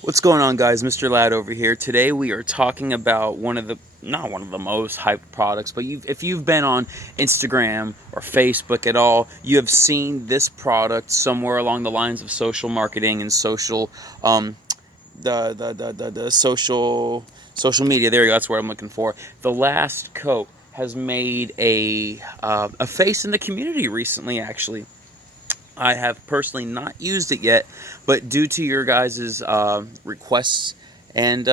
What's going on, guys? Mr. Ladd over here. Today we are talking about not one of the most hyped products, but if you've been on Instagram or Facebook at all, you have seen this product somewhere along the lines of social marketing and social, the social media. There you go. That's what I'm looking for. The Last Coat has made a face in the community recently, actually. I have personally not used it yet, but due to your guys' requests and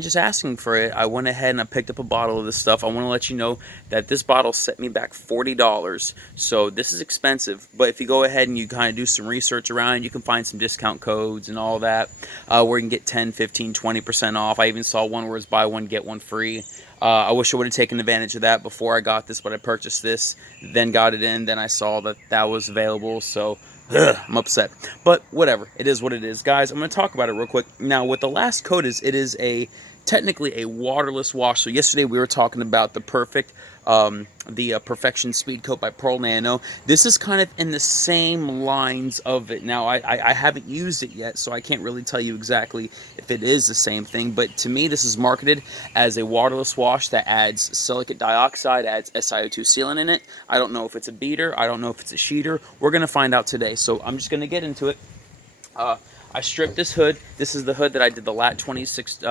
just asking for it, I went ahead and I picked up a bottle of this stuff. I want to let you know that this bottle set me back $40, so this is expensive. But if you go ahead and you kind of do some research around, you can find some discount codes and all that, where you can get 10, 15, 20% off. I even saw one where it's buy one, get one free. I wish I would have taken advantage of that before I got this, but I purchased this, then got it in, then I saw that that was available, so I'm upset. But whatever, it is what it is. Guys, I'm going to talk about it real quick. Now, what the Last Coat is, it is technically a waterless wash. So yesterday we were talking about the Perfection Speed Coat by Pearl Nano. This is kind of in the same lines of it. Now, I haven't used it yet, so I can't really tell you exactly if it is the same thing. But to me, this is marketed as a waterless wash that adds silicate dioxide, adds Sio2 sealant in it. I don't know if it's a beater. I don't know if it's a sheeter. We're going to find out today. So I'm just going to get into it. I stripped this hood. This is the hood that I did the LAT 26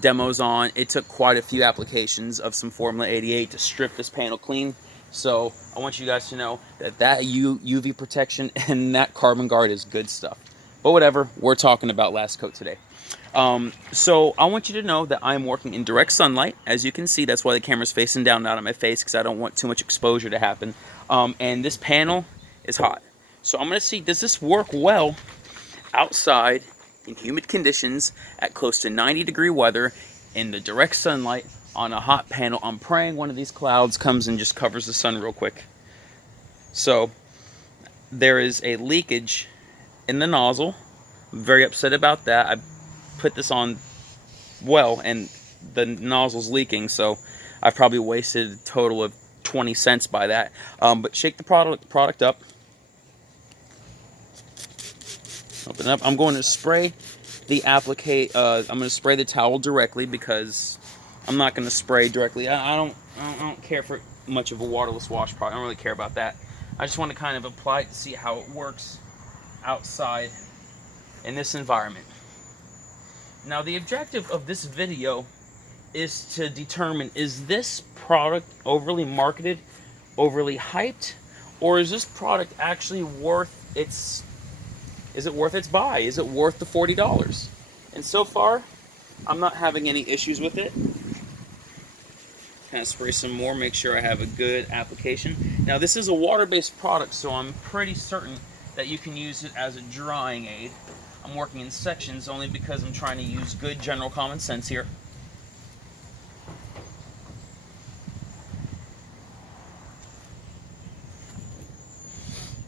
demos on. It took quite a few applications of some Formula 88 to strip this panel clean. So I want you guys to know that UV protection and that carbon guard is good stuff. But whatever, we're talking about Last Coat today. So I want you to know that I'm working in direct sunlight. As you can see, that's why the camera's facing down, not on my face, because I don't want too much exposure to happen. And this panel is hot. So I'm going to see, does this work well outside in humid conditions at close to 90-degree weather in the direct sunlight on a hot panel. I'm praying one of these clouds comes and just covers the sun real quick. So there is a leakage in the nozzle. I'm very upset about that. I put this on well and the nozzle's leaking, so I've probably wasted a total of 20 cents by that. But shake the product up. Open it up. I'm going to spray the I'm going to spray the towel directly because I'm not going to spray directly. I don't care for much of a waterless wash product. I don't really care about that. I just want to kind of apply it to see how it works outside in this environment. Now, the objective of this video is to determine, is this product overly marketed, overly hyped, or is this product actually worth its buy? Is it worth the $40? And so far, I'm not having any issues with it. Kind of spray some more, make sure I have a good application. Now, this is a water-based product, so I'm pretty certain that you can use it as a drying aid. I'm working in sections only because I'm trying to use good general common sense here.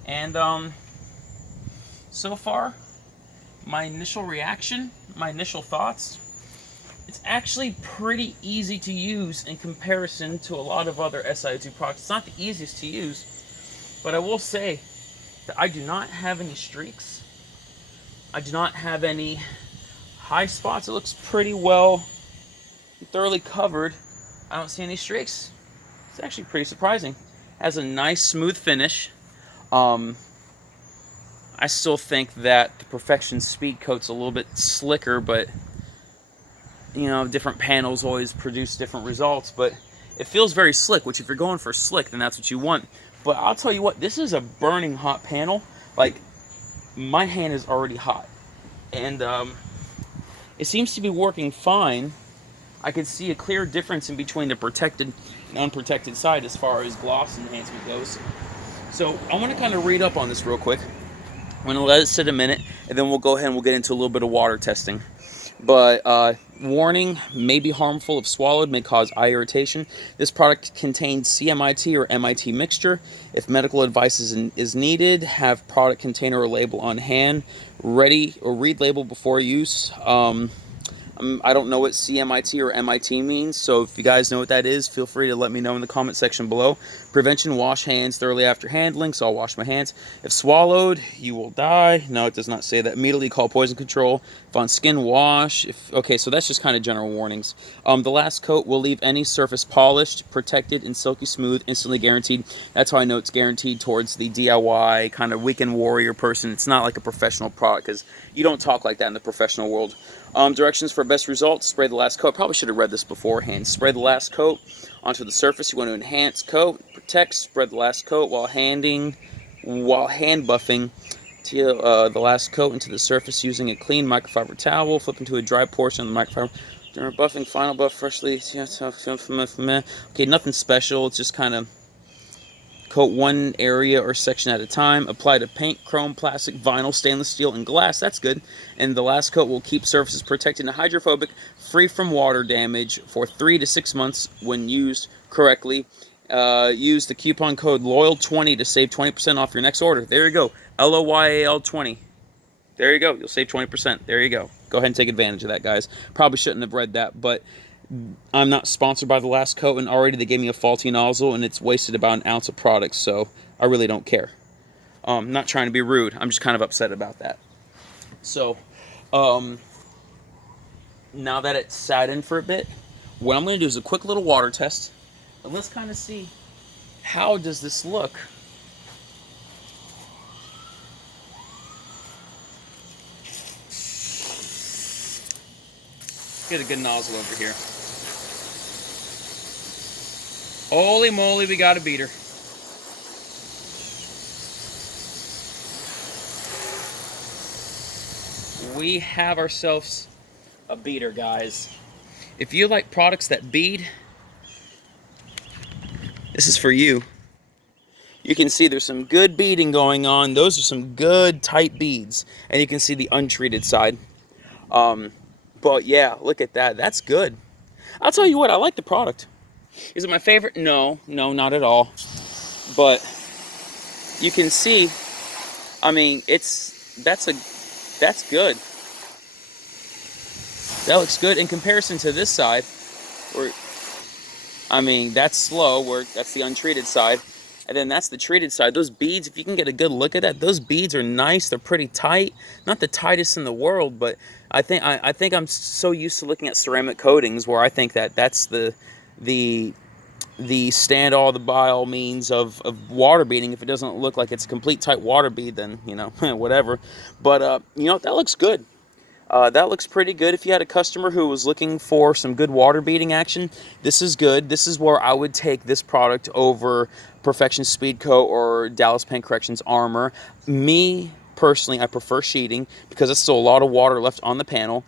And so far, my initial reaction, my initial thoughts, it's actually pretty easy to use in comparison to a lot of other Sio2 products. It's not the easiest to use, but I will say that I do not have any streaks. I do not have any high spots. It looks pretty well thoroughly covered. I don't see any streaks. It's actually pretty surprising. It has a nice smooth finish. I still think that the Perfection Speed Coat's a little bit slicker, but you know, different panels always produce different results, but it feels very slick, which if you're going for slick, then that's what you want. But I'll tell you what, this is a burning hot panel. Like, my hand is already hot, and it seems to be working fine. I can see a clear difference in between the protected and unprotected side as far as gloss enhancement goes. So I want to kind of read up on this real quick. I'm going to let it sit a minute, and then we'll go ahead and we'll get into a little bit of water testing. But warning, may be harmful if swallowed, may cause eye irritation. This product contains CMIT or MIT mixture. If medical advice is needed, have product container or label on hand. Ready or read label before use. I don't know what CMIT or MIT means, so if you guys know what that is, feel free to let me know in the comment section below. Prevention, wash hands thoroughly after handling, so I'll wash my hands. If swallowed, you will die. No, it does not say that. Immediately call poison control. If on skin, wash. Okay, so that's just kind of general warnings. The last coat will leave any surface polished, protected, and silky smooth, instantly guaranteed. That's how I know it's guaranteed towards the DIY kind of weekend warrior person. It's not like a professional product, because you don't talk like that in the professional world. Directions for best results: spray the last coat. Probably should have read this beforehand. Spray the last coat onto the surface. You want to enhance coat, protect, spread the last coat while hand buffing the last coat into the surface using a clean microfiber towel. Flip into a dry portion of the microfiber. During buffing, final buff freshly. Okay, nothing special. It's just kind of coat one area or section at a time. Apply to paint, chrome, plastic, vinyl, stainless steel, and glass. That's good. And the last coat will keep surfaces protected and hydrophobic, free from water damage for 3 to 6 months when used correctly. Use the coupon code LOYAL20 to save 20% off your next order. There you go. LOYAL20. There you go. You'll save 20%. There you go. Go ahead and take advantage of that, guys. Probably shouldn't have read that, but I'm not sponsored by the last coat, and already they gave me a faulty nozzle, and it's wasted about an ounce of product, so I really don't care. I'm not trying to be rude. I'm just kind of upset about that. So, now that it's sat in for a bit, what I'm going to do is a quick little water test, and let's kind of see how does this look. Get a good nozzle over here. Holy moly, we got a beater. We have ourselves a beater, guys. If you like products that bead, this is for you. You can see there's some good beading going on. Those are some good tight beads. And you can see the untreated side. But yeah, look at that. That's good. I'll tell you what, I like the product. Is it my favorite? No, not at all. But you can see, I mean, that's good. That looks good in comparison to this side, where, I mean, that's slow, where that's the untreated side. And then that's the treated side. Those beads, if you can get a good look at that, those beads are nice. They're pretty tight. Not the tightest in the world, but I think I'm so used to looking at ceramic coatings where I think that that's the stand all the by all means of water beading. If it doesn't look like it's a complete tight water bead, then, you know, whatever. But, you know, that looks good. That looks pretty good. If you had a customer who was looking for some good water beading action, this is good. This is where I would take this product over Perfection Speed Coat or Dallas Paint Corrections Armor. Me, personally, I prefer sheeting because there's still a lot of water left on the panel.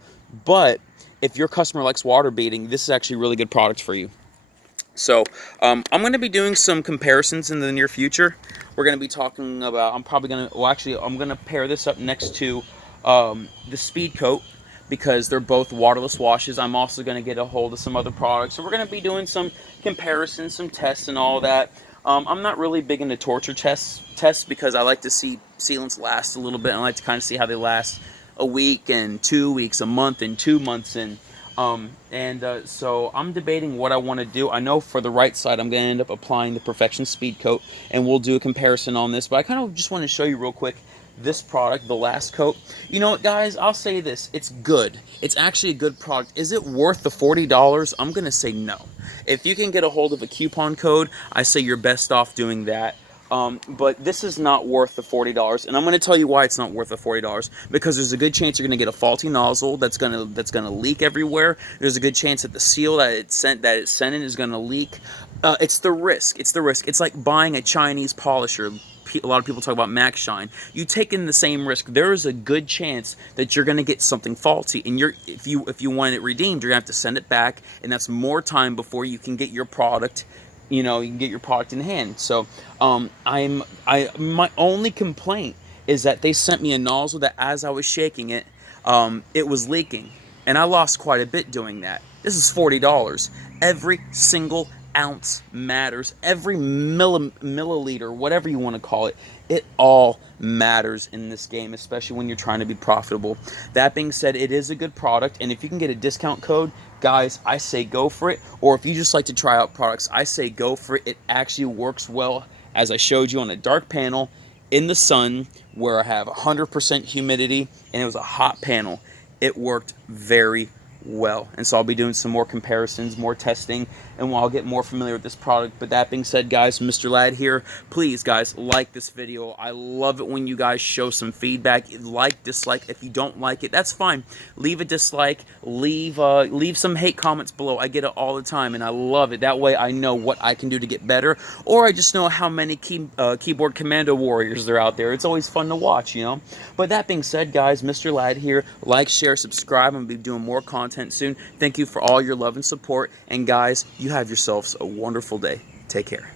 But if your customer likes water beading, this is actually a really good product for you. So, I'm going to be doing some comparisons in the near future. We're going to be talking about, I'm going to pair this up next to the Speed Coat, because they're both waterless washes. I'm also going to get a hold of some other products. So we're going to be doing some comparisons, some tests and all that. I'm not really big into torture tests because I like to see sealants last a little bit. I like to kind of see how they last a week and 2 weeks, a month and 2 months. So I'm debating what I want to do. I know for the right side, I'm going to end up applying the Perfection Speed Coat, and we'll do a comparison on this. But I kind of just want to show you real quick this product, the last coat. You know what, guys? I'll say this. It's good. It's actually a good product. Is it worth the $40? I'm going to say no. If you can get a hold of a coupon code, I say you're best off doing that. But this is not worth the $40, and I'm going to tell you why it's not worth the $40. Because there's a good chance you're going to get a faulty nozzle that's going to leak everywhere. There's a good chance that the seal that it's sent in is going to leak. It's the risk. It's the risk. It's like buying a Chinese polisher. A lot of people talk about Max Shine. You take in the same risk. There is a good chance that you're going to get something faulty, and if you want it redeemed, you're going to have to send it back, and that's more time before you can get your product. You know, you can get your product in hand. So, my only complaint is that they sent me a nozzle that, as I was shaking it, it was leaking, and I lost quite a bit doing that. This is $40. Every single ounce matters. Every milliliter, whatever you want to call it, it all matters in this game, especially when you're trying to be profitable. That being said, it is a good product, and if you can get a discount code, guys, I say go for it. Or if you just like to try out products, I say go for it. It actually works well, as I showed you on a dark panel in the sun where I have 100% humidity and it was a hot panel. It worked very well, and so I'll be doing some more comparisons, more testing, and I'll get more familiar with this product. But that being said, guys, Mr. Ladd here. Please, guys, like this video. I love it when you guys show some feedback. Like, dislike. If you don't like it, that's fine. Leave a dislike. Leave some hate comments below. I get it all the time, and I love it. That way I know what I can do to get better, or I just know how many keyboard commando warriors there are out there. It's always fun to watch, you know. But that being said, guys, Mr. Ladd here. Like, share, subscribe. I'm going to be doing more content soon. Thank you for all your love and support. And guys, you have yourselves a wonderful day. Take care.